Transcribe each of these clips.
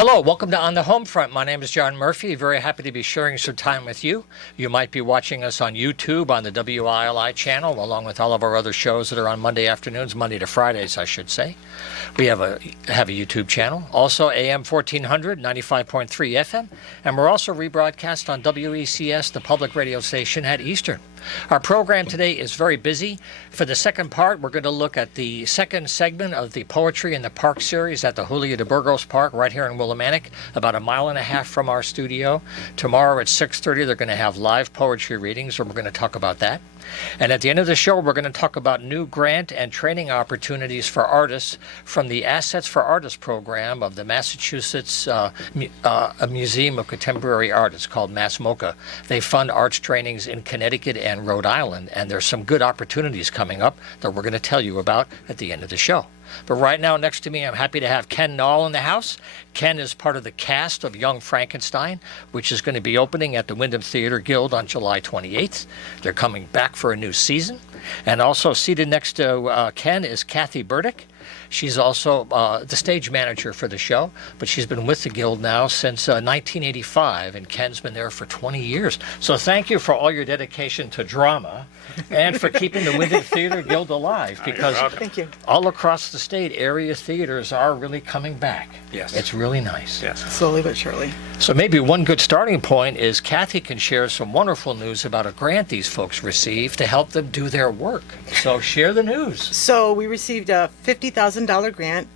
Hello, welcome to On the Homefront. My name is John Murphy. Very happy to be sharing some time with you. You might be watching us on YouTube on the WILI channel, along with all of our other shows that are on Monday afternoons, Monday to Fridays, I should say. We have a YouTube channel, also AM 1400, 95.3 FM, and we're also rebroadcast on WECS, the public radio station at Eastern. Our program today is very busy. For the second part, we're going to look at the second segment of the Poetry in the Park series at the Julia de Burgos Park right here in Willimantic, about a mile and a half from our studio. Tomorrow at 6:30, they're going to have live poetry readings, and we're going to talk about that. And at the end of the show, we're going to talk about new grant and training opportunities for artists from the Assets for Artists program of the Massachusetts Museum of Contemporary Art. It's called MassMoCA. They fund arts trainings in Connecticut and Rhode Island, and there's some good opportunities coming up that we're going to tell you about at the end of the show. But right now, next to me, I'm happy to have Ken Nall in the house. Ken is part of the cast of Young Frankenstein, which is going to be opening at the Windham Theater Guild on July 28th. They're coming back for a new season. And also seated next to Ken is Kathy Burdick. She's also the stage manager for the show, but she's been with the Guild now since 1985, and Ken's been there for 20 years. So thank you for all your dedication to drama and for keeping the Windham Theater Guild alive, because Thank you. all across the state, area theaters are really coming back. Yes. It's really nice. Yes. Slowly but surely. So maybe one good starting point is Kathy can share some wonderful news about a grant these folks received to help them do their work. So share the news. So we received a $50,000 grant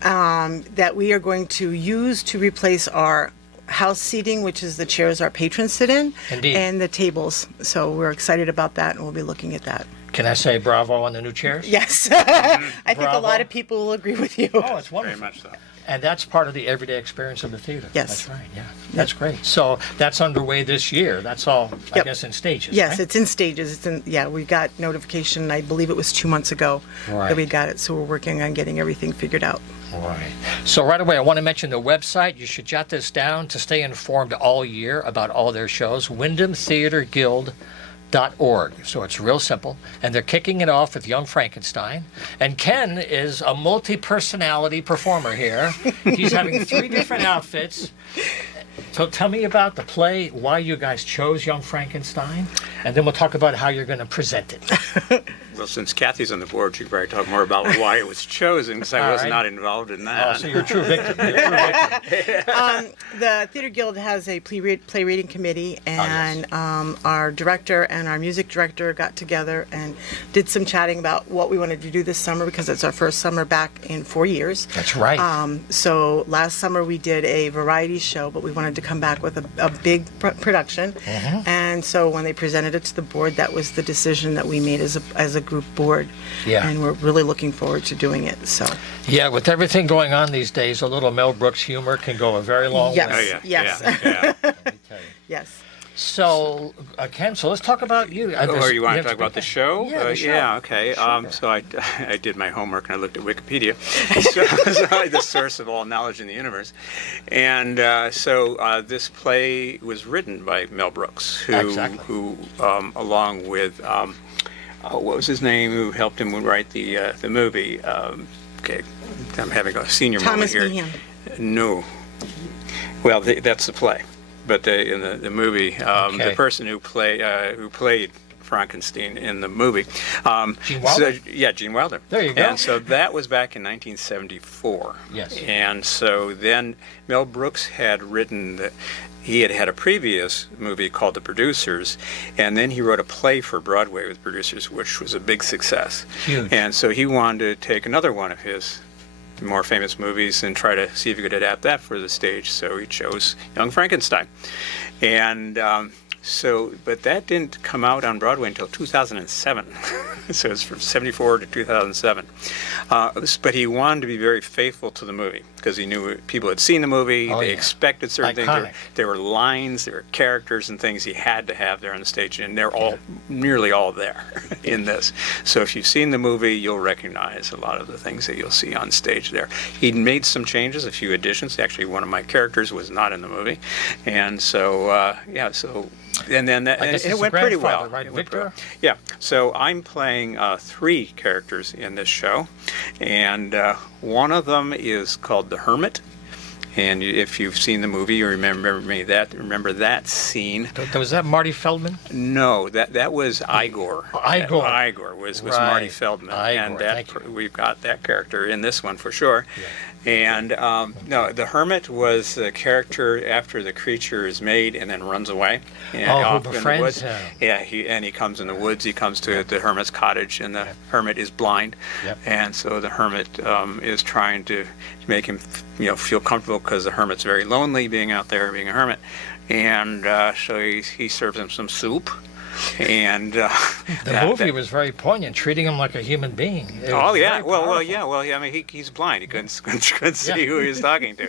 that we are going to use to replace our house seating, which is the chairs our patrons sit in, Indeed. and the tables. So we're excited about that, and we'll be looking at that. Can I say bravo on the new chairs? Yes. I think a Bravo. lot of people will agree with you. Oh, it's Very wonderful. much so. And that's part of the everyday experience of the theater. Yes. That's right, yeah. That's great. So that's underway this year. That's all, I Yep. guess, in stages, Yes, right? it's in stages. We got notification, I believe it was 2 months ago that we Right. got it. So we're working on getting everything figured out. Right. So right away, I want to mention the website. You should jot this down to stay informed all year about all their shows. WindhamTheaterGuild.org. So it's real simple. And they're kicking it off with Young Frankenstein. And Ken is a multi-personality performer here. He's having 3 different outfits. So tell me about the play, why you guys chose Young Frankenstein, and then we'll talk about how you're going to present it. Well, since Kathy's on the board, she can probably talk more about why it was chosen, because I All was right. not involved in Oh, that. so you're a true victim. You're a true victim. The Theater Guild has a play reading committee, and our director and our music director got together and did some chatting about what we wanted to do this summer, because it's our first summer back in 4 years. That's right. So last summer we did a variety show, but we wanted to come back with a big production. And so when they presented it to the board, that was the decision that we made as a group board. Yeah. And we're really looking forward to doing it. So Yeah, with everything going on these days, a little Mel Brooks humor can go a very long Yes. Oh, way. yeah. Yes. Yeah. Let me tell you. yes. So, Ken, so let's talk about you. Oh, you want to talk about the show? Yeah, the show. Yeah, okay. Sure. So I did my homework and I looked at Wikipedia, so the source of all knowledge in the universe. And so this play was written by Mel Brooks, who along with, what was his name, who helped him write the movie? Okay, I'm having a senior Thomas moment here. Meehan. No. Well, that's the play. But in the movie, the person who played Frankenstein in the movie, Gene Wilder? Gene Wilder. There you go. And so that was back in 1974. Yes. And so then Mel Brooks had written he had a previous movie called The Producers, and then he wrote a play for Broadway with Producers, which was a big success. Huge. And so he wanted to take another one of his more famous movies and try to see if he could adapt that for the stage. So he chose Young Frankenstein. And but that didn't come out on Broadway until 2007. So it's from 74 to 2007. But he wanted to be very faithful to the movie, because he knew people had seen the movie, they expected certain Iconic. things. There were lines, there were characters and things he had to have there on the stage, and they're nearly all there in this. So if you've seen the movie, you'll recognize a lot of the things that you'll see on stage there. He made some changes, a few additions. Actually, one of my characters was not in the movie. And so, and then it went pretty well. Right, It went Victor? pretty well. Yeah, so I'm playing 3 characters in this show, and one of them is called the Hermit, And if you've seen the movie, you remember that scene. Was that Marty Feldman? No, that was Igor. Igor. Igor was Right. Marty Feldman, Igor, and thank you. we've got that character in this one for sure. And no, the hermit was the character after the creature is made and then runs away. And Oh, who off in the befriends woods. him. Yeah, he comes in the woods. He comes to the hermit's cottage, and the hermit is blind. Yep. And so the hermit is trying to make him, feel comfortable because the hermit's very lonely being out there, being a hermit. And so he serves him some soup. And The movie was very poignant, treating him like a human being. It was yeah. very Well, powerful. yeah. Well, I mean, he's blind. He couldn't see Yeah. who he was talking to,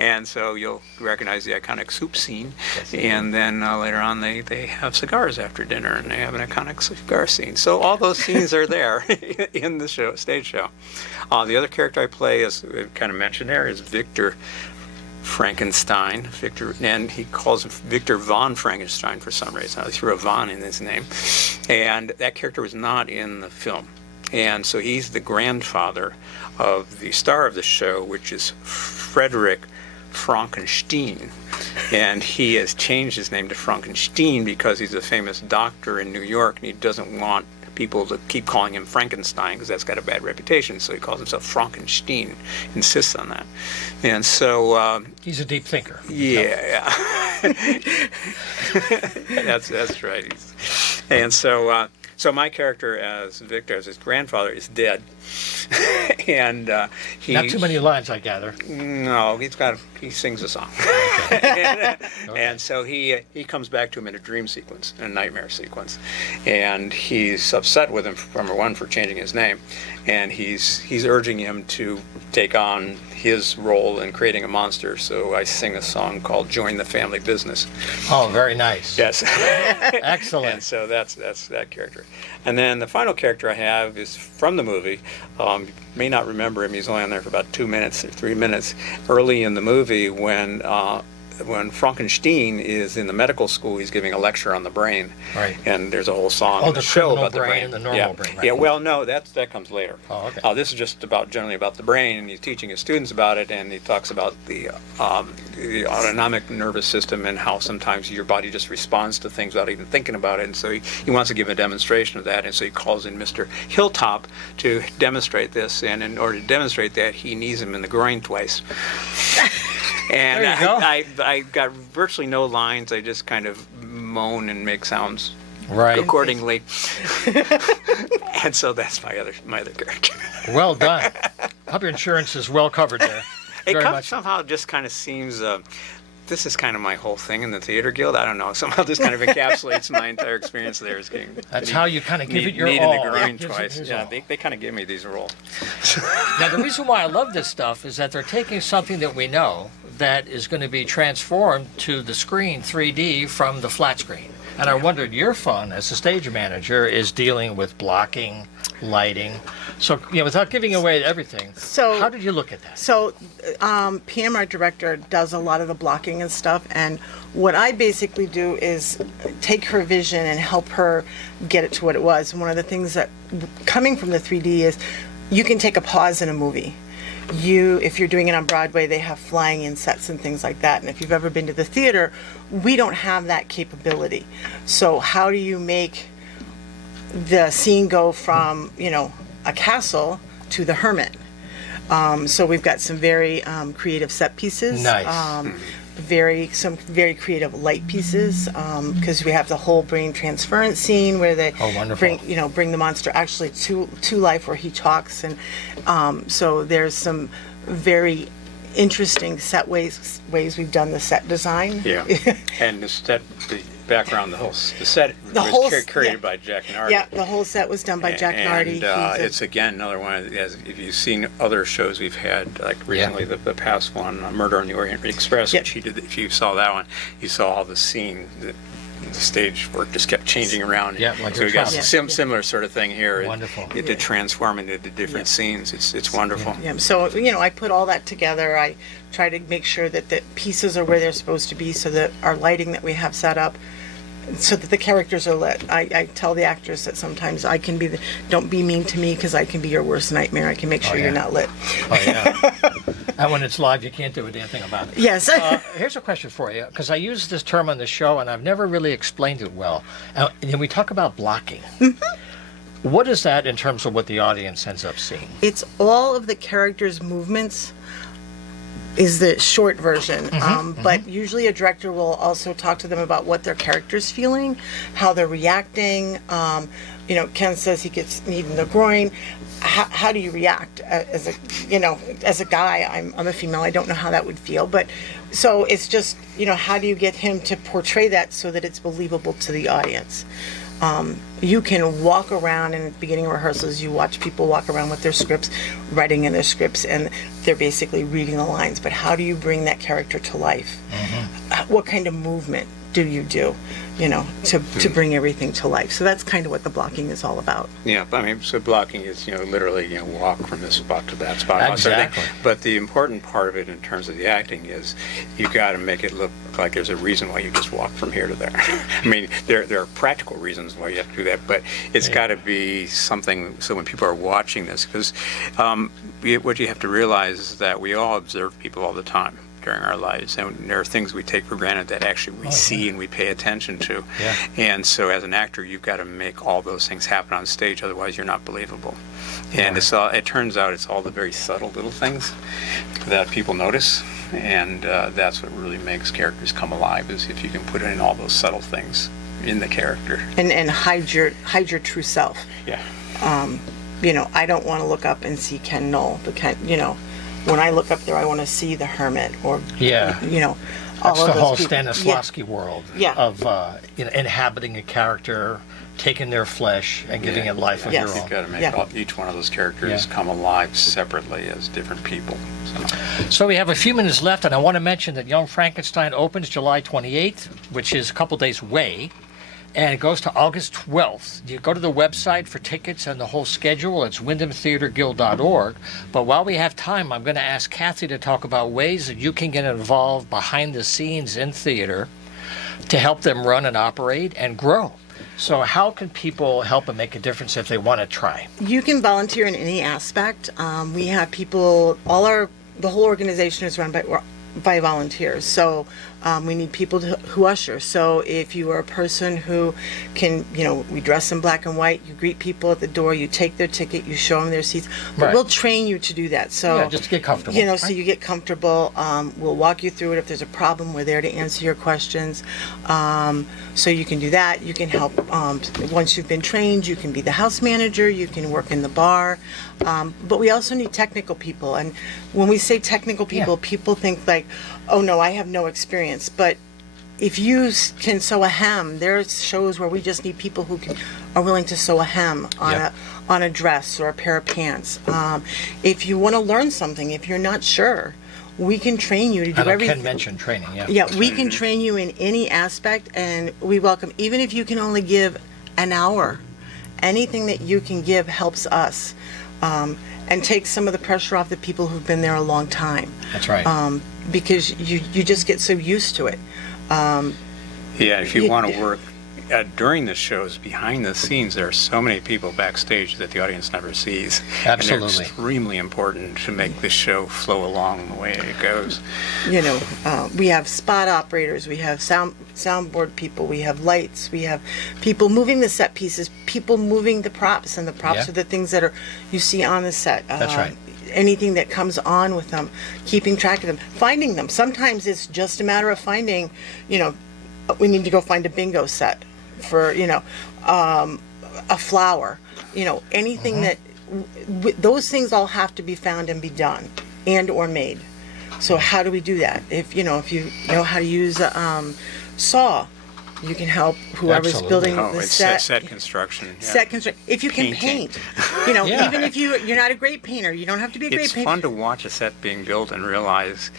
and so you'll recognize the iconic soup scene. And then later on, they have cigars after dinner, and they have an iconic cigar scene. So all those scenes are there in the stage show. The other character I play, as kind of mentioned there, is Victor Frankenstein. And he calls him Victor von Frankenstein for some reason. I threw a von in his name. And that character was not in the film. And so he's the grandfather of the star of the show, which is Frederick Frankenstein. And he has changed his name to Frankenstein because he's a famous doctor in New York, and he doesn't want people to keep calling him Frankenstein because that's got a bad reputation. So he calls himself Frankenstein, insists on that. And so He's a deep thinker. yeah, that's right. And so my character as Victor, as his grandfather, is dead, and he Not too many lines, I gather. No, he sings a song, and so he comes back to him in a dream sequence, in a nightmare sequence, and he's upset with him, number one, for changing his name, and he's urging him to take on his role in creating a monster. So I sing a song called "Join the Family Business." Oh, very nice. Yes. Excellent. And so that's that character. And then the final character I have is from the movie. You may not remember him. He's only on there for about 2 minutes or 3 minutes. Early in the movie, when Frankenstein is in the medical school, he's giving a lecture on the brain. Right. And there's a whole song Oh, in the show criminal about the brain brain. and the normal yeah. brain, right. Yeah, well, no, that comes later. Oh, okay. This is just generally about the brain, and he's teaching his students about it, and he talks about the autonomic nervous system and how sometimes your body just responds to things without even thinking about it. And so he wants to give a demonstration of that, and so he calls in Mr. Hilltop to demonstrate this, and in order to demonstrate that, he knees him in the groin twice. And There you go. I got virtually no lines. I just kind of moan and make sounds Right. accordingly. And so that's my other character. Well done. Hope your insurance is well covered there. It Very much. somehow just kind of seems. This is kind of my whole thing in the theater guild. I don't know. Somehow this kind of encapsulates my entire experience there. Is getting That's how you kind of give it your knee all. in the groin Gives it twice. his Yeah, all. they kind of give me these roles. Now, the reason why I love this stuff is that they're taking something that we know that is going to be transformed to the screen 3D from the flat screen. And I wondered, your fun as a stage manager is dealing with blocking, lighting. So, without giving away everything, So- how did you look at that? So, Pam, our director, does a lot of the blocking and stuff. And what I basically do is take her vision and help her get it to what it was. And one of the things that, coming from the 3D, is you can take a pause in a movie. If you're doing it on Broadway, they have flying in sets and things like that. And if you've ever been to the theater, we don't have that capability. So how do you make the scene go from, a castle to the hermit? So we've got some very creative set pieces. Nice. Some very creative light pieces, because we have the whole brain transference scene where they Oh, wonderful. bring the monster actually to life, where he talks, and so there's some very interesting set ways we've done the set design. Yeah. And the background, the set was created by Jack Nardi. Yeah, the whole set was done by Jack Nardi. And it's again another one. If you've seen other shows we've had, like recently the past one, Murder on the Orient Express, Yep. which he did. If you saw that one, you saw all the scene. The stage work just kept changing around. Yeah, like so you're we got traveling. similar sort of thing here. Wonderful. To transform into the different scenes. It's wonderful. Yeah, so I put all that together. I try to make sure that the pieces are where they're supposed to be, so that our lighting that we have set up so that the characters are lit. I tell the actors that sometimes I can be don't be mean to me because I can be your worst nightmare. I can make sure yeah. you're not lit. Oh, yeah. And when it's live, you can't do a damn thing about it. Yes. Here's a question for you, because I use this term on the show, and I've never really explained it well. And we talk about blocking. What is that in terms of what the audience ends up seeing? It's all of the characters' movements is the short version. But usually a director will also talk to them about what their character's feeling, how they're reacting. Ken says he gets kneed in the groin. How do you react as a guy? I'm a female. I don't know how that would feel, but so it's just how do you get him to portray that so that it's believable to the audience? You can walk around, and at the beginning of rehearsals, you watch people walk around with their scripts, writing in their scripts, and they're basically reading the lines. But how do you bring that character to life? What kind of movement do you do, to bring everything to life? So that's kind of what the blocking is all about. Yeah, I mean, so blocking is, literally, walk from this spot to that spot. Exactly. But the important part of it in terms of the acting is you got to make it look like there's a reason why you just walk from here to there. I mean, there are practical reasons why you have to do that, but it's got to be something so when people are watching this, because what you have to realize is that we all observe people all the time during our lives, and there are things we take for granted that actually we see and we pay attention to. Yeah. And so as an actor, you've got to make all those things happen on stage, otherwise you're not believable. And it turns out it's all the very subtle little things that people notice, and that's what really makes characters come alive, is if you can put in all those subtle things in the character. And hide your true self. Yeah. I don't want to look up and see Ken Knoll, when I look up there, I want to see the hermit, or Yeah. all That's of the those whole people. Stanislavski world of inhabiting a character, taking their flesh, and giving it life of Yes. your You've own. got to make each one of those characters come alive separately as different people. So we have a few minutes left, and I want to mention that Young Frankenstein opens July 28th, which is a couple days away, and it goes to August 12th. You go to the website for tickets and the whole schedule. It's wyndhamtheaterguild.org. But while we have time, I'm going to ask Kathy to talk about ways that you can get involved behind the scenes in theater to help them run and operate and grow. So how can people help and make a difference if they want to try? You can volunteer in any aspect. We have people, the whole organization is run by volunteers. So we need people who usher. So if you are a person who can, we dress in black and white, you greet people at the door, you take their ticket, you show them their seats. But we'll train you to do that. So just to get comfortable. so you get comfortable. We'll walk you through it. If there's a problem, we're there to answer your questions. So you can do that. You can help. Once you've been trained, you can be the house manager. You can work in the bar. But we also need technical people. And when we say technical people, people think like, oh no, I have no experience. But if you can sew a hem, there's shows where we just need people who are willing to sew a hem on a dress or a pair of pants. If you want to learn something, if you're not sure, we can train you to do everything. Ken mentioned training, Yeah, we can train you in any aspect, and we welcome, even if you can only give an hour, anything that you can give helps us. And takes some of the pressure off the people who've been there a long time. That's right. Because you just get so used to it. If you want to work during the shows, behind the scenes, there are so many people backstage that the audience never sees. Absolutely. And they're extremely important to make the show flow along the way it goes. We have spot operators, we have soundboard people, we have lights, we have people moving the set pieces, people moving the props, and the props are the things that you see on the set. That's right. Anything that comes on with them, keeping track of them, finding them. Sometimes it's just a matter of finding, we need to go find a bingo set for, a flower, anything that, those things all have to be found and be done and or made. So how do we do that? If you know how to use a saw, you can help whoever's building the it's set. set construction. Yeah. Set construction. If you can paint, even if you're not a great painter, you don't have to be a great painter. It's fun to watch a set being built and realize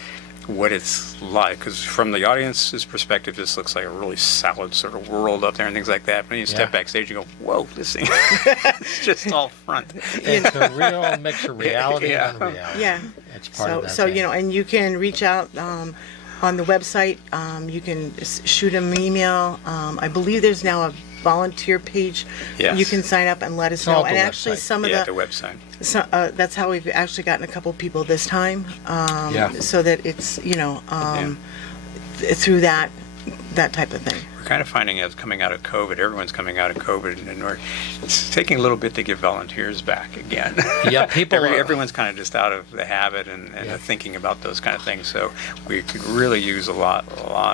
what it's like, because from the audience's perspective, this looks like a really solid sort of world up there and things like that. But when you step backstage, you go, "Whoa, this thing! It's just all front." It's a real mix of reality and unreality. Yeah, it's part of that. So thing. and you can reach out. on the website. You can shoot them an email. I believe there's now a volunteer page. Yes. You can sign up and let us all know. at And the actually, website. some of Yeah, the the website. so, that's how we've actually gotten a couple people this time. Yeah. So that it's through that type of thing. We're kind of finding as coming out of COVID, everyone's coming out of COVID, and it's taking a little bit to get volunteers back again. Yeah, people are- Everyone's kind of just out of the habit and the thinking about those kind of things. So we could really use a lot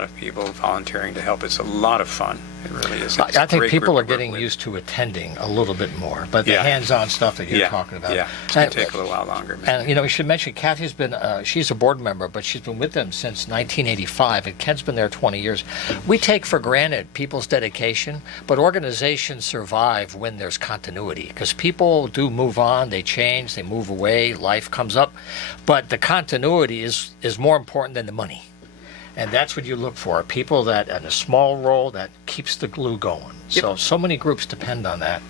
of people volunteering to help. It's a lot of fun. It really is. It's I a think great people group are to work getting with. used to attending a little bit more, but the Yeah. hands-on stuff that you're talking about. Yeah, it's going to take a little while longer. And, we should mention Kathy's been, she's a board member, but she's been with them since 1985, and Ken's been there 20 years. We take for granted people's dedication, but organizations survive when there's continuity, because people do move on, they change, they move away, life comes up, but the continuity is more important than the money. And that's what you look for, people that in a small role that keeps the glue going. So many groups depend on that,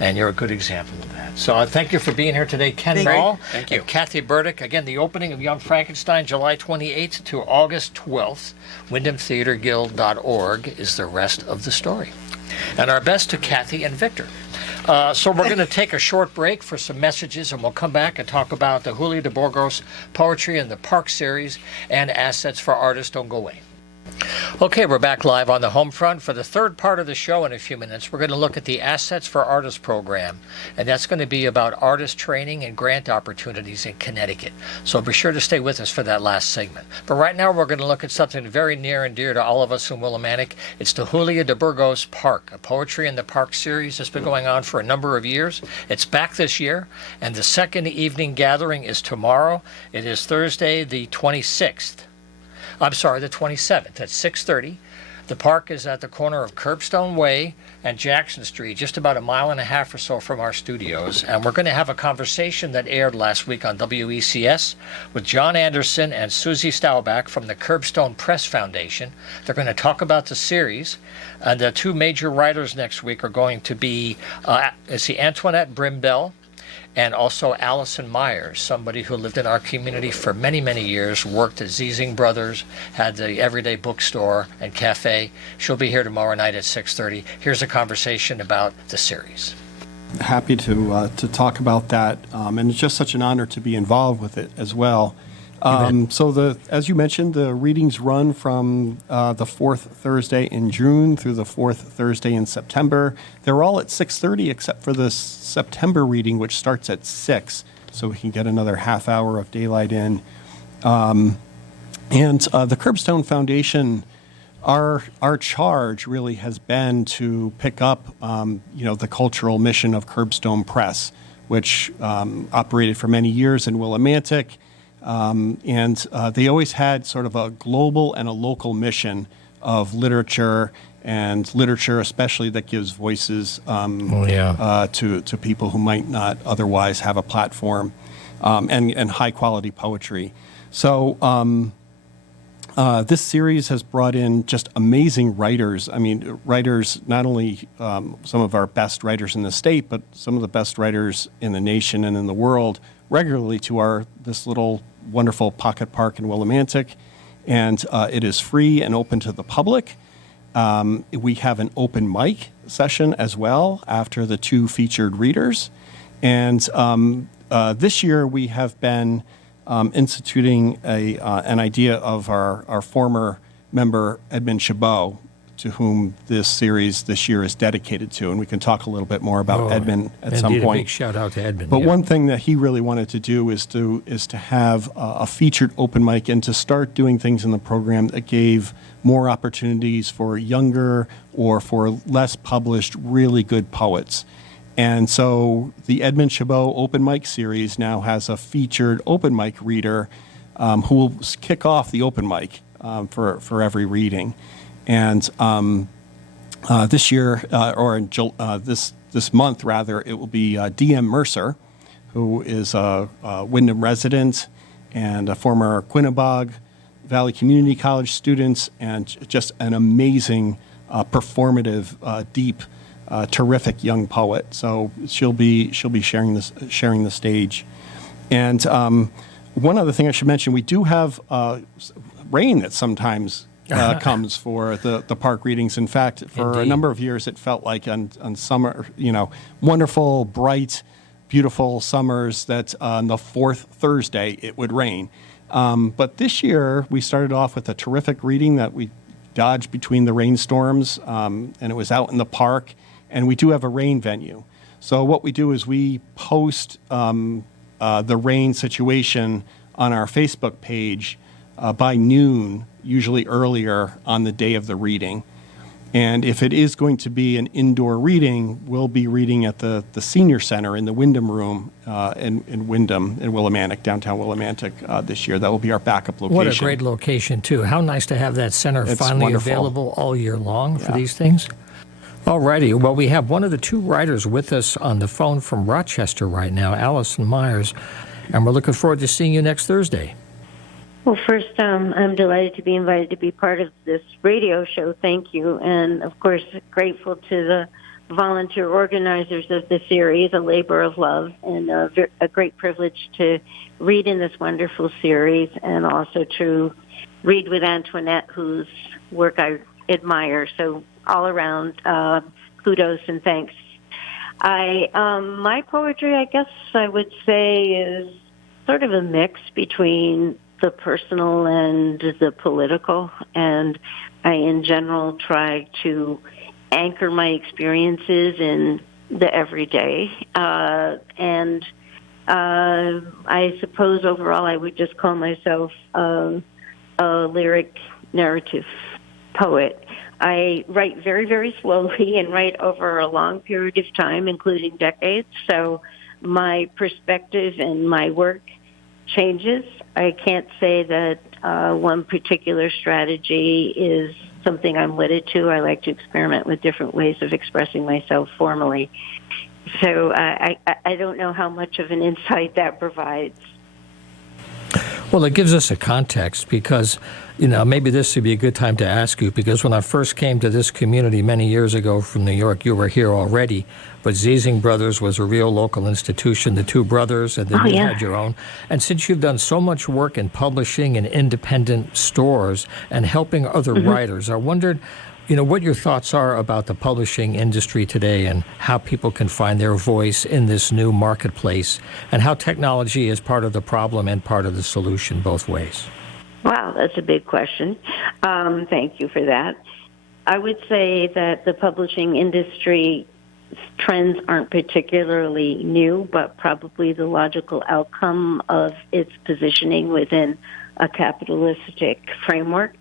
and you're a good example of that. So I thank you for being here today, Ken Thank you. Ball. Thank you. And Kathy Burdick. Again, the opening of Young Frankenstein, July 28th to August 12th. WindhamTheaterGuild.org is the rest of the story. And our best to Kathy and Victor. So we're going to take a short break for some messages, and we'll come back and talk about the Julia de Burgos Poetry in the Park series and Assets for Artists. Don't go away. Okay, we're back live on the Homefront. For the third part of the show in a few minutes, we're going to look at the Assets for Artists program, and that's going to be about artist training and grant opportunities in Connecticut. So be sure to stay with us for that last segment. But right now, we're going to look at something very near and dear to all of us in Willimantic. It's the Julia de Burgos Park, a Poetry in the Park series that's been going on for a number of years. It's back this year, and the second evening gathering is tomorrow. It is Thursday, the 26th. I'm sorry, the 27th at 6:30. The park is at the corner of Curbstone Way and Jackson Street, just about a mile and a half or so from our studios. And we're going to have a conversation that aired last week on WECS with John Anderson and Susie Staubach from the Curbstone Press Foundation. They're going to talk about the series. And the two major writers next week are going to be Antoinette Brimbell and also Allison Myers, somebody who lived in our community for many, many years, worked at Ziesing Brothers, had the Everyday Bookstore and Cafe. She'll be here tomorrow night at 6:30. Here's a conversation about the series. Happy to talk about that, and it's just such an honor to be involved with it as well. So as you mentioned, the readings run from the fourth Thursday in June through the fourth Thursday in September. They're all at 6:30 except for the September reading, which starts at 6, so we can get another half hour of daylight in. And the Curbstone Foundation, our charge really has been to pick up the cultural mission of Curbstone Press, which operated for many years in Willimantic. And they always had sort of a global and a local mission of literature, and literature especially that gives voices to people who might not otherwise have a platform, and high quality poetry. So this series has brought in just amazing writers. I mean, writers, not only some of our best writers in the state, but some of the best writers in the nation and in the world regularly to this little wonderful pocket park in Willimantic. And it is free and open to the public. We have an open mic session as well after the two featured readers. And this year we have been instituting an idea of our former member, Edmund Chabot, to whom this series this year is dedicated to. And we can talk a little bit more about Edmund at some point. A big shout out to Edmund. But one thing that he really wanted to do is to have a featured open mic and to start doing things in the program that gave more opportunities for younger or for less published really good poets. And so the Edmund Chabot open mic series now has a featured open mic reader who will kick off the open mic for every reading. And this year, this month rather, it will be D.M. Mercer, who is a Windham resident and a former Quinnebog Valley Community College student, and just an amazing, performative, deep, terrific young poet. So she'll be sharing the stage. And one other thing I should mention: we do have rain that sometimes comes for the park readings. In fact, for Indeed. a number of years, it felt like on summer, wonderful, bright, beautiful summers that on the fourth Thursday it would rain. But this year, we started off with a terrific reading that we dodged between the rainstorms, and it was out in the park, and we do have a rain venue. So what we do is we post the rain situation on our Facebook page by noon, usually earlier on the day of the reading. And if it is going to be an indoor reading, we'll be reading at the Senior Center in the Windham room in Windham, in Willimantic, downtown Willimantic this year. That will be our backup location. What a great location, too. How nice to have that center It's finally wonderful. available all year long for these things. All righty. Well, we have one of the two writers with us on the phone from Rochester right now, Allison Myers, and we're looking forward to seeing you next Thursday. Well, first, I'm delighted to be invited to be part of this radio show. Thank you. And, of course, grateful to the volunteer organizers of the series, a labor of love, and a great privilege to read in this wonderful series and also to read with Antoinette, whose work I admire. So all around, kudos and thanks. My poetry, I guess I would say, is sort of a mix between the personal and the political, and I, in general, try to anchor my experiences in the everyday. And I suppose overall I would just call myself a lyric narrative poet. I write very, very slowly and write over a long period of time, including decades, so my perspective and my work changes. I can't say that one particular strategy is something I'm wedded to. I like to experiment with different ways of expressing myself formally. So I don't know how much of an insight that provides. Well, it gives us a context because, maybe this would be a good time to ask you, because when I first came to this community many years ago from New York, you were here already, but Ziesing Brothers was a real local institution, the two brothers, and then you had your own. And since you've done so much work in publishing in independent stores and helping other writers, I wondered, what your thoughts are about the publishing industry today and how people can find their voice in this new marketplace and how technology is part of the problem and part of the solution both ways. Wow, that's a big question. Thank you for that. I would say that the publishing industry trends aren't particularly new, but probably the logical outcome of its positioning within a capitalistic framework.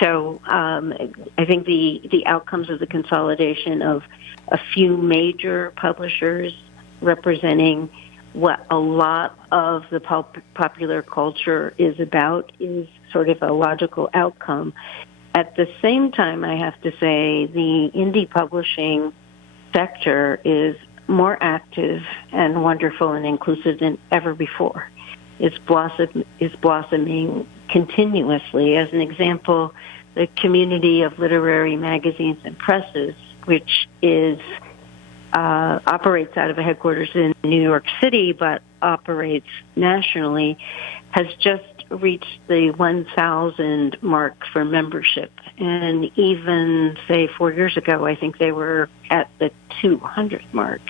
So I think the outcomes of the consolidation of a few major publishers representing what a lot of the popular culture is about is sort of a logical outcome. At the same time, I have to say the indie publishing sector is more active and wonderful and inclusive than ever before. It's blossoming continuously. As an example, the community of literary magazines and presses, which is operates out of a headquarters in New York City but operates nationally, has just reached the 1,000 mark for membership. And even, say, 4 years ago, I think they were at the 200 mark.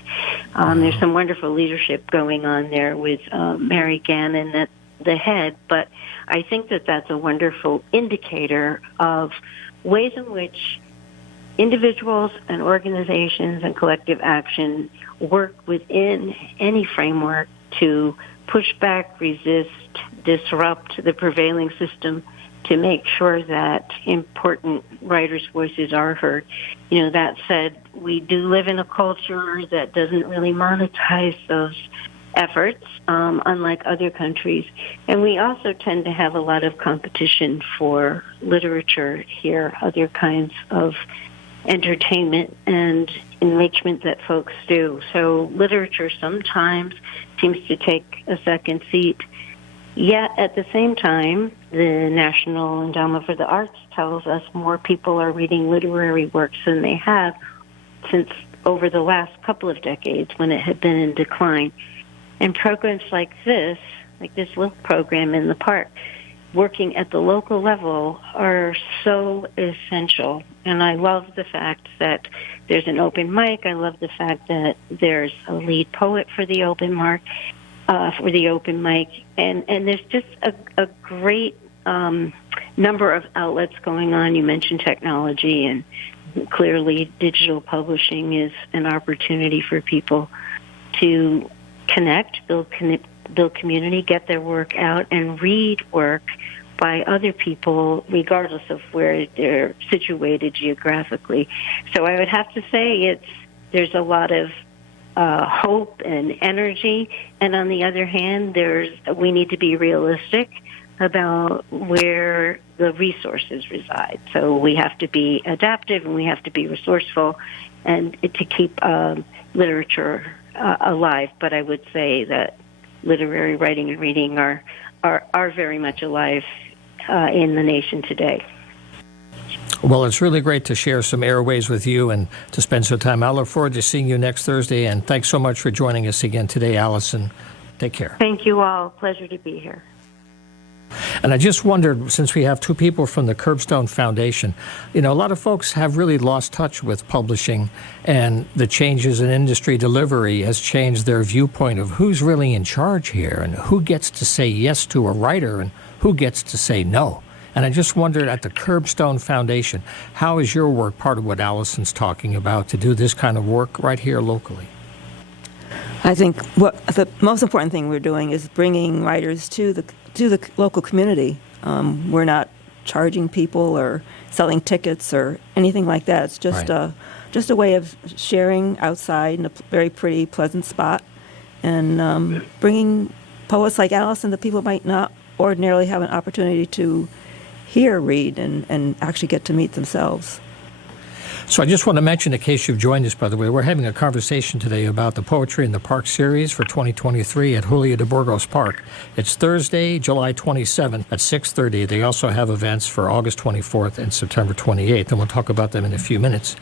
There's some wonderful leadership going on there with Mary Gannon at the head, but I think that that's a wonderful indicator of ways in which individuals and organizations and collective action work within any framework to push back, resist, disrupt the prevailing system to make sure that important writers' voices are heard. That said, we do live in a culture that doesn't really monetize those efforts, unlike other countries. And we also tend to have a lot of competition for literature here, other kinds of entertainment and enrichment that folks do. So literature sometimes seems to take a second seat. Yet at the same time, the National Endowment for the Arts tells us more people are reading literary works than they have since over the last couple of decades when it had been in decline. And programs like this little program in the park, working at the local level are so essential. And I love the fact that there's an open mic. I love the fact that there's a lead poet for the open mic. And there's just a great number of outlets going on. You mentioned technology, and clearly digital publishing is an opportunity for people to connect, build community, get their work out, and read work by other people, regardless of where they're situated geographically. So I would have to say there's a lot of hope and energy, and on the other hand, we need to be realistic about where the resources reside. So we have to be adaptive and we have to be resourceful and to keep literature alive. But I would say that literary writing and reading are very much alive in the nation today. Well, it's really great to share some airways with you and to spend some time. I look forward to seeing you next Thursday, and thanks so much for joining us again today, Allison. Take care. Thank you all. Pleasure to be here. And I just wondered, since we have two people from the Curbstone Foundation, a lot of folks have really lost touch with publishing, and the changes in industry delivery has changed their viewpoint of who's really in charge here and who gets to say yes to a writer and who gets to say no. And I just wondered, at the Curbstone Foundation, how is your work part of what Allison's talking about to do this kind of work right here locally? I think what the most important thing we're doing is bringing writers to the local community. We're not charging people or selling tickets or anything like that. It's just a way of sharing outside in a very pretty, pleasant spot, and bringing poets like Allison that people might not ordinarily have an opportunity to hear read and actually get to meet themselves. So I just want to mention, in case you've joined us, by the way, we're having a conversation today about the Poetry in the Park series for 2023 at Julio de Burgos Park. It's Thursday, July 27th at 6:30. They also have events for August 24th and September 28th, and we'll talk about them in a few minutes.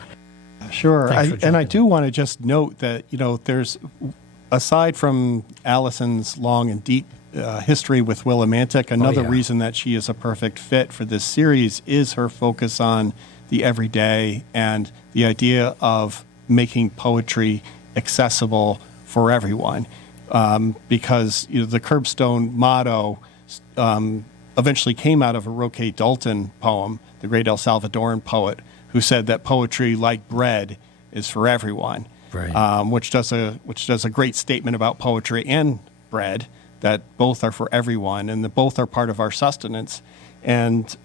Sure. Thanks for And I jumping do want to just note that, there's, aside from Allison's long and deep history with Willimantic, another reason that she is a perfect fit for this series is her focus on the everyday and the idea of making poetry accessible for everyone. Because the Curbstone motto eventually came out of a Roque Dalton poem, the great El Salvadoran poet, who said that poetry, like bread, is for everyone. Right. Which does a great statement about poetry and bread, that both are for everyone and that both are part of our sustenance. And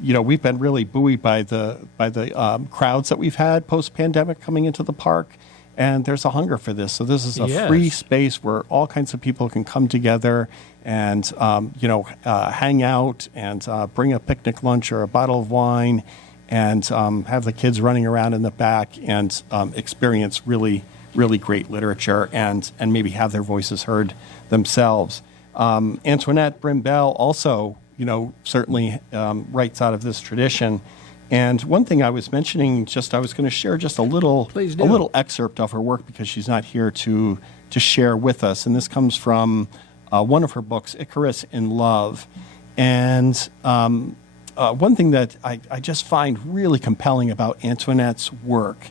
we've been really buoyed by the crowds that we've had post-pandemic coming into the park, and there's a hunger for this. So this is a free space where all kinds of people can come together and hang out and bring a picnic lunch or a bottle of wine, and have the kids running around in the back and experience really, really great literature and maybe have their voices heard themselves. Antoinette Brimbell also, certainly writes out of this tradition. And one thing I was mentioning, I was going to share just a little excerpt of her work, because she's not here to share with us. And this comes from one of her books, Icarus in Love. And one thing that I just find really compelling about Antoinette's work,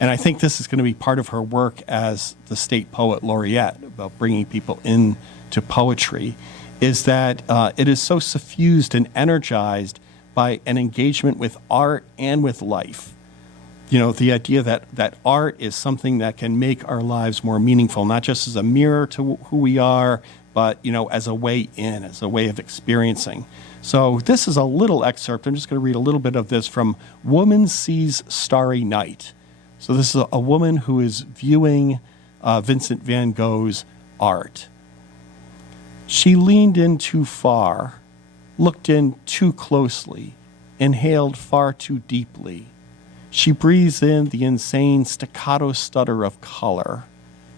and I think this is going to be part of her work as the state poet laureate, about bringing people into poetry, is that it is so suffused and energized by an engagement with art and with life. The idea that art is something that can make our lives more meaningful, not just as a mirror to who we are, but, as a way in, as a way of experiencing. So this is a little excerpt. I'm just going to read a little bit of this from Woman Sees Starry Night. So this is a woman who is viewing Vincent van Gogh's art. She leaned in too far, looked in too closely, inhaled far too deeply. She breathes in the insane staccato stutter of color.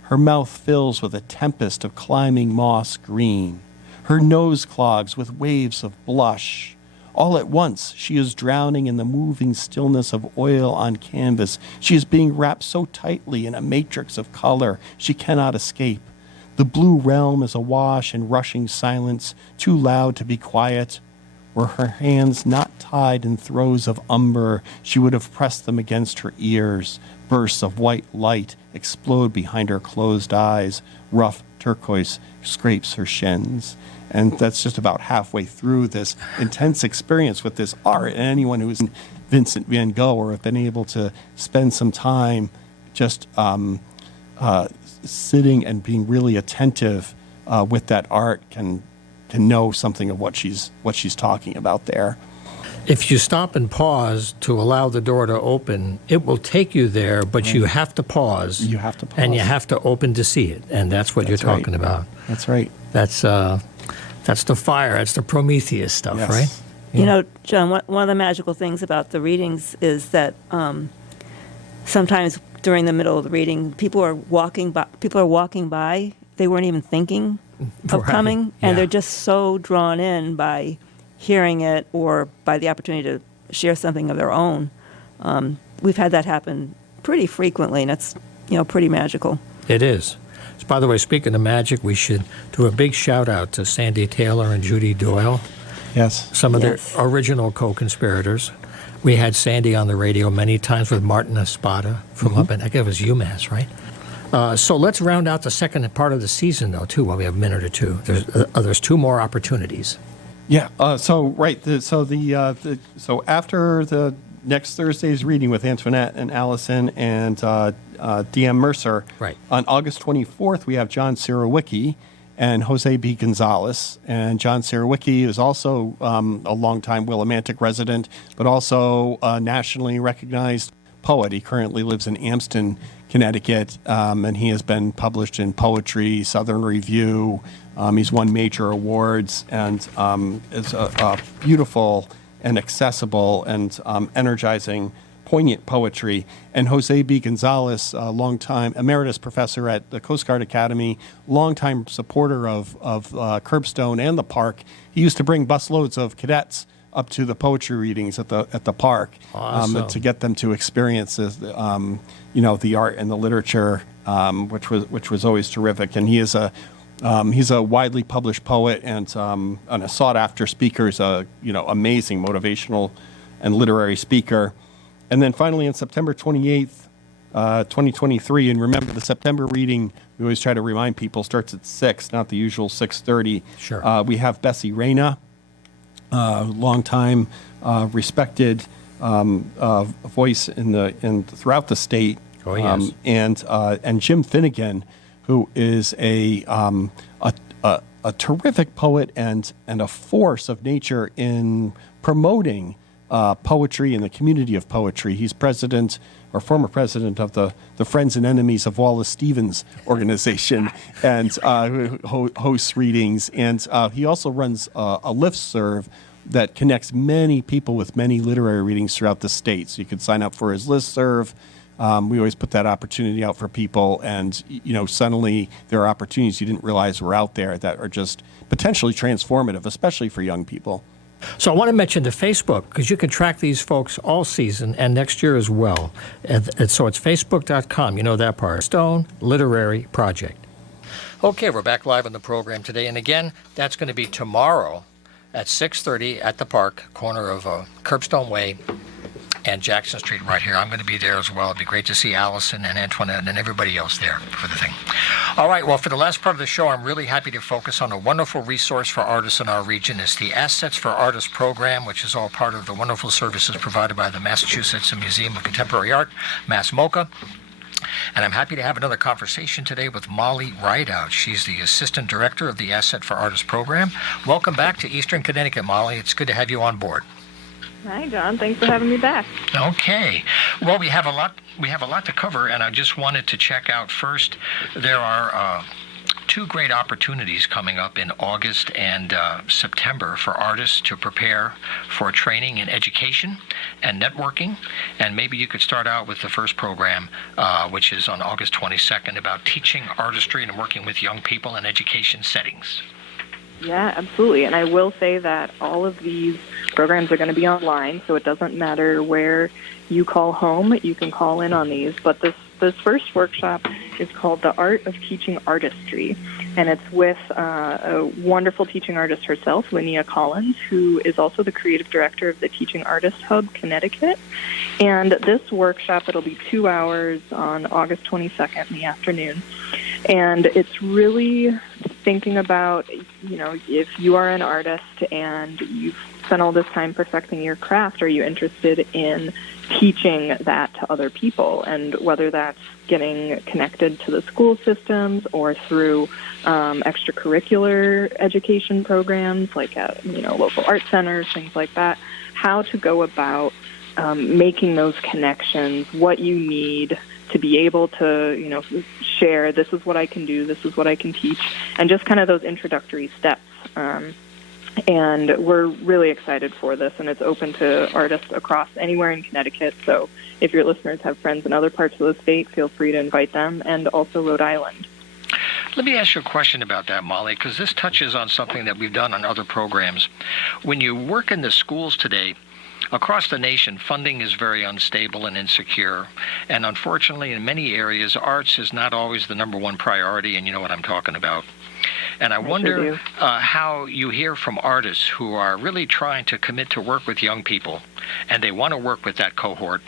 Her mouth fills with a tempest of climbing moss green. Her nose clogs with waves of blush. All at once, she is drowning in the moving stillness of oil on canvas. She is being wrapped so tightly in a matrix of color she cannot escape. The blue realm is awash in rushing silence, too loud to be quiet. Were her hands not tied in throes of umber, she would have pressed them against her ears. Bursts of white light explode behind her closed eyes. Rough turquoise scrapes her shins. And that's just about halfway through this intense experience with this art. And anyone who's in Vincent van Gogh or have been able to spend some time just sitting and being really attentive with that art can know something of what she's talking about there. If you stop and pause to allow the door to open, it will take you there, but you have to pause. You have to pause. And you have to open to see it. And that's what you're talking about. That's right. That's the fire. That's the Prometheus stuff, Yes. right? You know, John, one of the magical things about the readings is that sometimes during the middle of the reading, people are walking by. They weren't even thinking of Right. coming, and Yeah. they're just so drawn in by hearing it or by the opportunity to share something of their own. We've had that happen pretty frequently, and it's pretty magical. It is. So, by the way, speaking of magic, we should do a big shout out to Sandy Taylor and Judy Doyle, Yes. some of Yes. their original co-conspirators. We had Sandy on the radio many times with Martin Espada from up in, I guess it was UMass, right? So let's round out the second part of the season, though, too, while we have a minute or two. There's two more opportunities. Yeah. So after the next Thursday's reading with Antoinette and Allison and DM Mercer, Right. on August 24th we have John Sirowicki and Jose B. Gonzalez. And John Sirowicki is also a longtime Willimantic resident, but also a nationally recognized poet. He currently lives in Amston, Connecticut, and he has been published in Poetry, Southern Review. He's won major awards and is a beautiful and accessible and energizing, poignant poetry. And Jose B. Gonzalez, a longtime emeritus professor at the Coast Guard Academy, longtime supporter of Curbstone and the park. He used to bring busloads of cadets up to the poetry readings at the park, Awesome. to get them to experience the art and the literature, which was always terrific. And he's a widely published poet and a sought after speaker. He's a amazing motivational and literary speaker. And then finally, on September 28th, 2023, and remember the September reading, we always try to remind people, starts at 6, not the usual 6:30. Sure. We have Bessie Reyna, longtime respected voice throughout the state. Oh, yes. And Jim Finnegan, who is a terrific poet and a force of nature in promoting poetry in the community of poetry. He's president or former president of the Friends and Enemies of Wallace Stevens organization and hosts readings. And he also runs a listserv that connects many people with many literary readings throughout the state. So you can sign up for his listserv. We always put that opportunity out for people, and suddenly there are opportunities you didn't realize were out there that are just potentially transformative, especially for young people. So I want to mention the Facebook, because you can track these folks all season and next year as well. And so it's facebook.com. You know that part. Stone Literary Project. Okay, we're back live on the program today. And again, that's going to be tomorrow at 6:30 at the park, corner of Curbstone Way and Jackson Street right here. I'm going to be there as well. It'd be great to see Allison and Antoinette and everybody else there for the thing. All right, well, for the last part of the show, I'm really happy to focus on a wonderful resource for artists in our region. It's the Assets for Artists program, which is all part of the wonderful services provided by the Massachusetts Museum of Contemporary Art, MassMoCA. And I'm happy to have another conversation today with Molly Rideout. She's the Assistant Director of the Asset for Artists program. Welcome back to Eastern Connecticut, Molly. It's good to have you on board. Hi, John. Thanks for having me back. Okay. Well, we have a lot to cover, and I just wanted to check out first. There are two great opportunities coming up in August and September for artists to prepare for training in education and networking. And maybe you could start out with the first program, which is on August 22nd, about teaching artistry and working with young people in education settings. Yeah, absolutely. And I will say that all of these programs are going to be online, so it doesn't matter where you call home. You can call in on these. But this this first workshop is called The Art of Teaching Artistry, and it's with a wonderful teaching artist herself, Linnea Collins, who is also the creative director of the Teaching Artist Hub, Connecticut. And this workshop, it'll be 2 hours on August 22nd in the afternoon. And it's really thinking about, if you are an artist and you've spent all this time perfecting your craft, are you interested in teaching that to other people? And whether that's getting connected to the school systems or through extracurricular education programs like at local art centers, things like that, how to go about making those connections, what you need to be able to, share, this is what I can do, this is what I can teach, and just kind of those introductory steps. And we're really excited for this, and it's open to artists across anywhere in Connecticut. So if your listeners have friends in other parts of the state, feel free to invite them, and also Rhode Island. Let me ask you a question about that, Molly, because this touches on something that we've done on other programs. When you work in the schools today, across the nation, funding is very unstable and insecure. And unfortunately, in many areas, arts is not always the number one priority, and you know what I'm talking about. And I wonder how you hear from artists who are really trying to commit to work with young people, and they want to work with that cohort.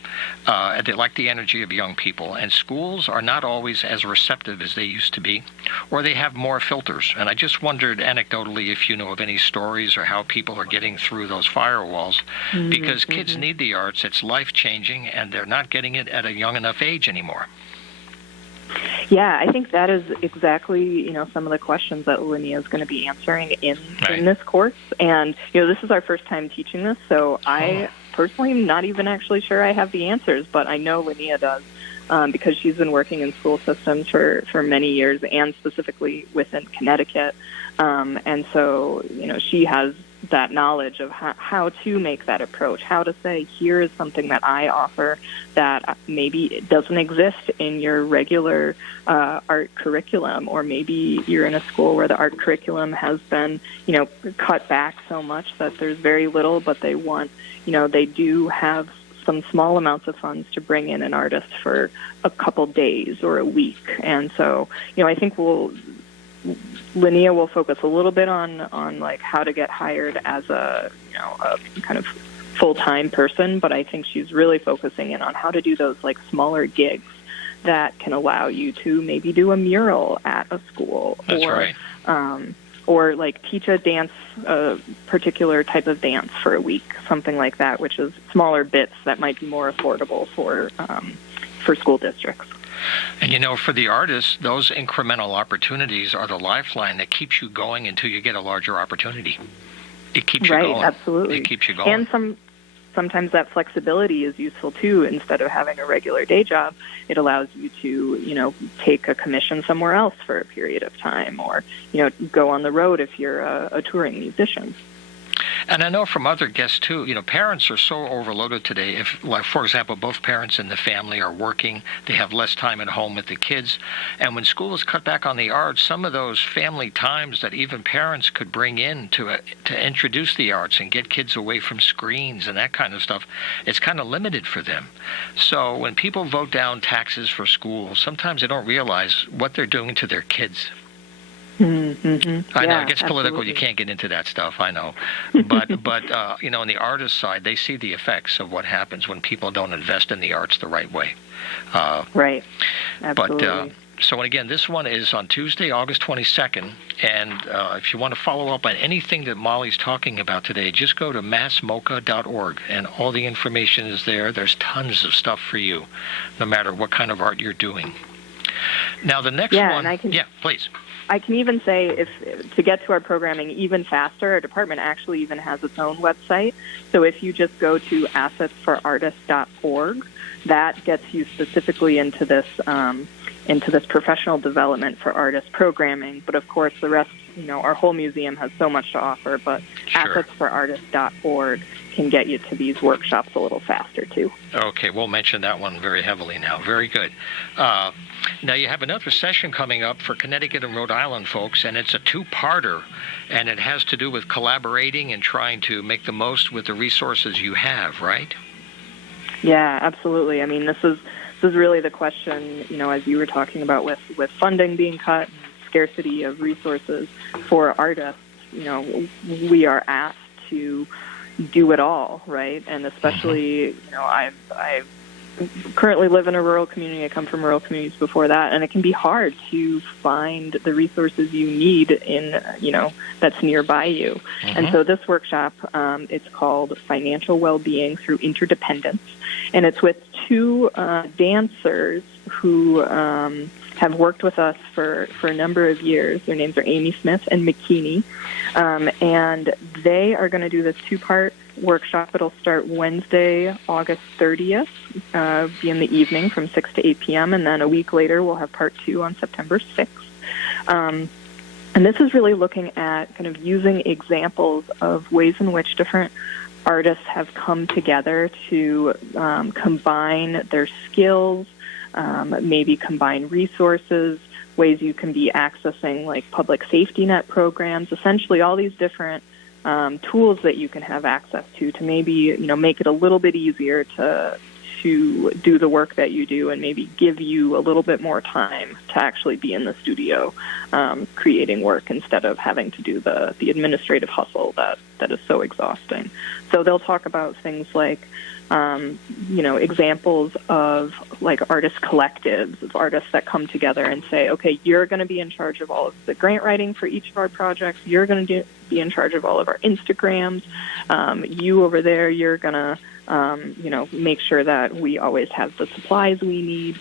They like the energy of young people, and schools are not always as receptive as they used to be, or they have more filters. And I just wondered anecdotally if you know of any stories or how people are getting through those firewalls, because kids need the arts. It's life-changing, and they're not getting it at a young enough age anymore. Yeah, I think that is exactly, some of the questions that Linnea is going to be answering in this course. And, this is our first time teaching this, so I personally am not even actually sure I have the answers, but I know Linnea does because she's been working in school systems for many years, and specifically within Connecticut. And so, she has that knowledge of how to make that approach, how to say, here is something that I offer that maybe it doesn't exist in your regular art curriculum, or maybe you're in a school where the art curriculum has been, cut back so much that there's very little, but they want, they do have some small amounts of funds to bring in an artist for a couple days or a week. And so, I think Linnea will focus a little bit on like how to get hired as a kind of full-time person, but I think she's really focusing in on how to do those like smaller gigs that can allow you to maybe do a mural at a school. That's right. Or like teach a particular type of dance for a week, something like that, which is smaller bits that might be more affordable for school districts. And for the artists, those incremental opportunities are the lifeline that keeps you going until you get a larger opportunity. It keeps you going. Right, absolutely. It keeps you going. And sometimes that flexibility is useful too. Instead of having a regular day job, it allows you to, take a commission somewhere else for a period of time, or, go on the road if you're a touring musician. And I know from other guests, too, parents are so overloaded today. If, like, for example, both parents in the family are working, they have less time at home with the kids. And when school is cut back on the arts, some of those family times that even parents could bring in to introduce the arts and get kids away from screens and that kind of stuff, it's kind of limited for them. So when people vote down taxes for schools, sometimes they don't realize what they're doing to their kids. Mm-hmm. I know it gets political. Absolutely. You can't get into that stuff. I know, but on the artist side, they see the effects of what happens when people don't invest in the arts the right way. Right. Absolutely. But so again, this one is on Tuesday, August 22nd, and if you want to follow up on anything that Molly's talking about today, just go to massmocha.org, and all the information is there. There's tons of stuff for you, no matter what kind of art you're doing. Now the next one, please. I can even say, if to get to our programming even faster, our department actually even has its own website. So if you just go to assetsforartists.org, that gets you specifically into this professional development for artist programming. But of course, the rest, our whole museum has so much to offer. But assetsforartists.org can get you to these workshops a little faster too. Okay, we'll mention that one very heavily now. Very good. Now you have another session coming up for Connecticut and Rhode Island folks, and it's a two-parter, and it has to do with collaborating and trying to make the most with the resources you have, right? Yeah, absolutely. I mean, this is is really the question, as you were talking about with funding being cut and scarcity of resources for artists. We are asked to do it all, right? And especially, I currently live in a rural community. I come from rural communities before that, and it can be hard to find the resources you need in, that's nearby you. And so this workshop, it's called Financial Wellbeing Through Interdependence, and it's with two dancers who have worked with us for a number of years. Their names are Amy Smith and McKinney, and they are going to do this two-part workshop. It'll start Wednesday, August 30th, be in the evening from 6 to 8 p.m., and then a week later we'll have part two on September 6th. And this is really looking at kind of using examples of ways in which different artists have come together to combine their skills, maybe combine resources, ways you can be accessing like public safety net programs, essentially all these different tools that you can have access to maybe, make it a little bit easier to do the work that you do and maybe give you a little bit more time to actually be in the studio creating work instead of having to do the administrative hustle that is so exhausting. So they'll talk about things like examples of like artist collectives, of artists that come together and say, okay, you're going to be in charge of all of the grant writing for each of our projects. You're going to be in charge of all of our Instagrams. You over there, you're going to, make sure that we always have the supplies we need.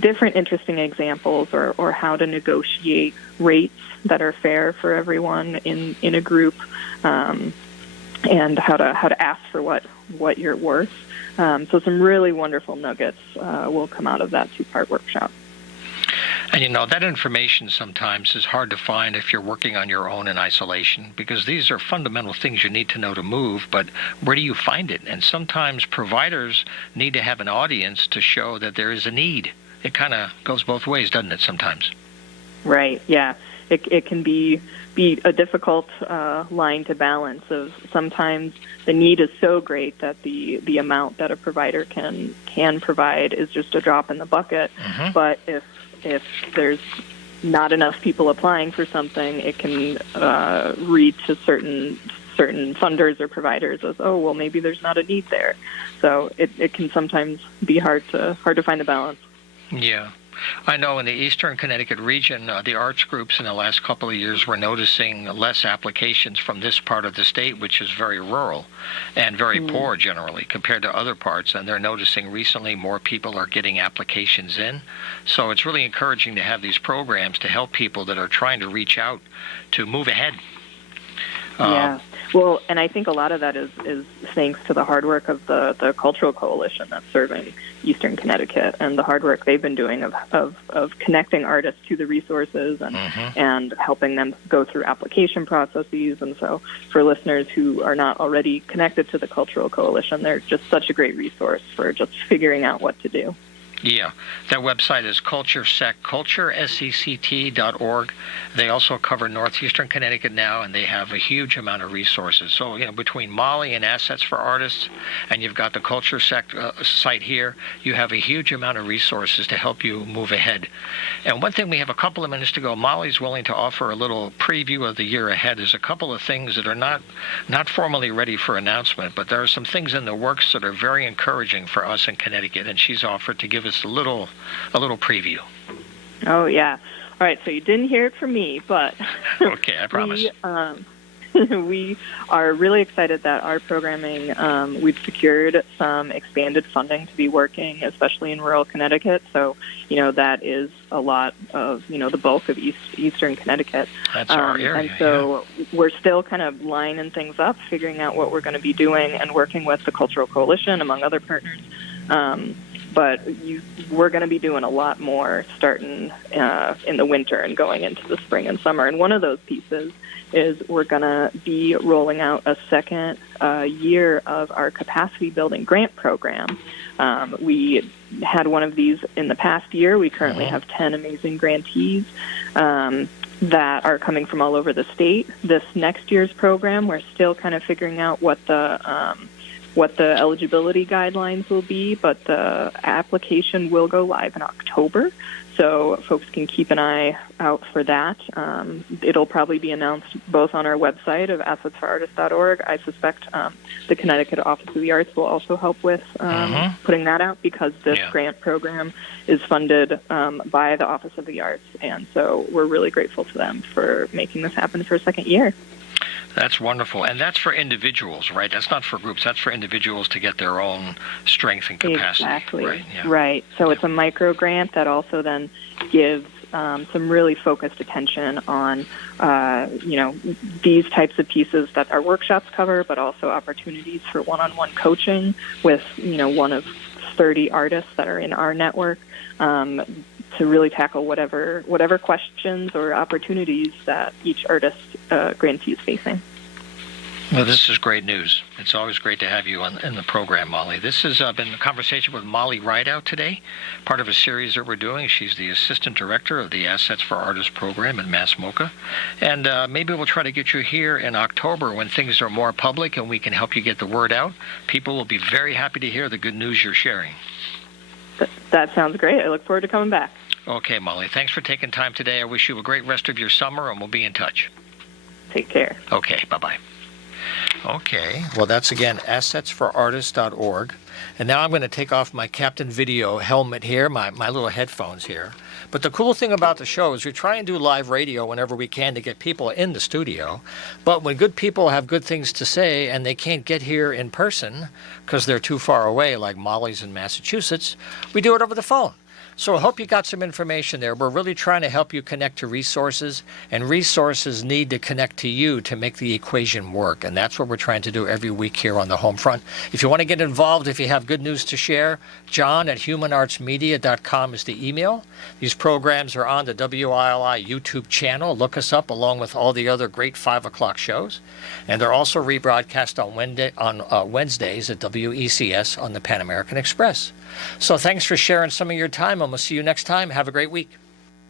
Different interesting examples or how to negotiate rates that are fair for everyone in a group, and how to ask for what you're worth. So some really wonderful nuggets will come out of that two-part workshop. And that information sometimes is hard to find if you're working on your own in isolation, because these are fundamental things you need to know to move, but where do you find it? And sometimes providers need to have an audience to show that there is a need. It kind of goes both ways, doesn't it, sometimes? Right, yeah. It can be a difficult line to balance. Of sometimes the need is so great that the amount that a provider can provide is just a drop in the bucket. But if there's not enough people applying for something, it can read to certain funders or providers as, oh, well, maybe there's not a need there. So it can sometimes be hard to find a balance. Yeah. I know in the eastern Connecticut region, the arts groups in the last couple of years were noticing less applications from this part of the state, which is very rural and very poor generally compared to other parts. And they're noticing recently more people are getting applications in. So it's really encouraging to have these programs to help people that are trying to reach out to move ahead. Yeah. Well, and I think a lot of that is thanks to the hard work of the Cultural Coalition that's serving Eastern Connecticut, and the hard work they've been doing of connecting artists to the resources and helping them go through application processes. And so for listeners who are not already connected to the Cultural Coalition, they're just such a great resource for just figuring out what to do. Yeah, their website is culturesect.org. They also cover northeastern Connecticut now, and they have a huge amount of resources. So, between Molly and Assets for Artists, and you've got the Culture Sect site here, you have a huge amount of resources to help you move ahead. And one thing, we have a couple of minutes to go. Molly's willing to offer a little preview of the year ahead. There's a couple of things that are not formally ready for announcement, but there are some things in the works that are very encouraging for us in Connecticut, and she's offered to give us a little preview. Oh, yeah. All right, so you didn't hear it from me, but okay, I promise. We are really excited that our programming, we've secured some expanded funding to be working, especially in rural Connecticut. So, that is a lot of, the bulk of eastern Connecticut. That's our area. And so we're still kind of lining things up, figuring out what we're going to be doing and working with the Cultural Coalition, among other partners. But we're going to be doing a lot more starting in the winter and going into the spring and summer. And one of those pieces is we're going to be rolling out a second year of our capacity building grant program. We had one of these in the past year. We currently have 10 amazing grantees that are coming from all over the state. This next year's program, we're still kind of figuring out what the what the eligibility guidelines will be, but the application will go live in October. So folks can keep an eye out for that. It'll probably be announced both on our website of assetsforartists.org. I suspect the Connecticut Office of the Arts will also help with putting that out, because this grant program is funded by the Office of the Arts. And so we're really grateful to them for making this happen for a second year. That's wonderful. And that's for individuals, right? That's not for groups. That's for individuals to get their own strength and capacity. Exactly. Right. Yeah. Right. So it's a micro grant that also then gives some really focused attention on, these types of pieces that our workshops cover, but also opportunities for one-on-one coaching with, one of 30 artists that are in our network, to really tackle whatever questions or opportunities that each artist grantee is facing. Well, this is great news. It's always great to have you in the program, Molly. This has been a conversation with Molly Rideout today, part of a series that we're doing. She's the Assistant Director of the Assets for Artists program in Mass MoCA. And maybe we'll try to get you here in October when things are more public and we can help you get the word out. People will be very happy to hear the good news you're sharing. That sounds great. I look forward to coming back. Okay, Molly. Thanks for taking time today. I wish you a great rest of your summer, and we'll be in touch. Take care. Okay, bye-bye. Okay, well, that's, again, assetsforartists.org. And now I'm going to take off my Captain Video helmet here, my little headphones here. But the cool thing about the show is we try and do live radio whenever we can to get people in the studio. But when good people have good things to say and they can't get here in person because they're too far away, like Molly's in Massachusetts, we do it over the phone. So I hope you got some information there. We're really trying to help you connect to resources, and resources need to connect to you to make the equation work. And that's what we're trying to do every week here on the Homefront. If you want to get involved, if you have good news to share, john@humanartsmedia.com is the email. These programs are on the WILI YouTube channel. Look us up along with all the other great 5 o'clock shows. And they're also rebroadcast on Wednesdays at WECS on the Pan American Express. So thanks for sharing some of your time, and we'll see you next time. Have a great week.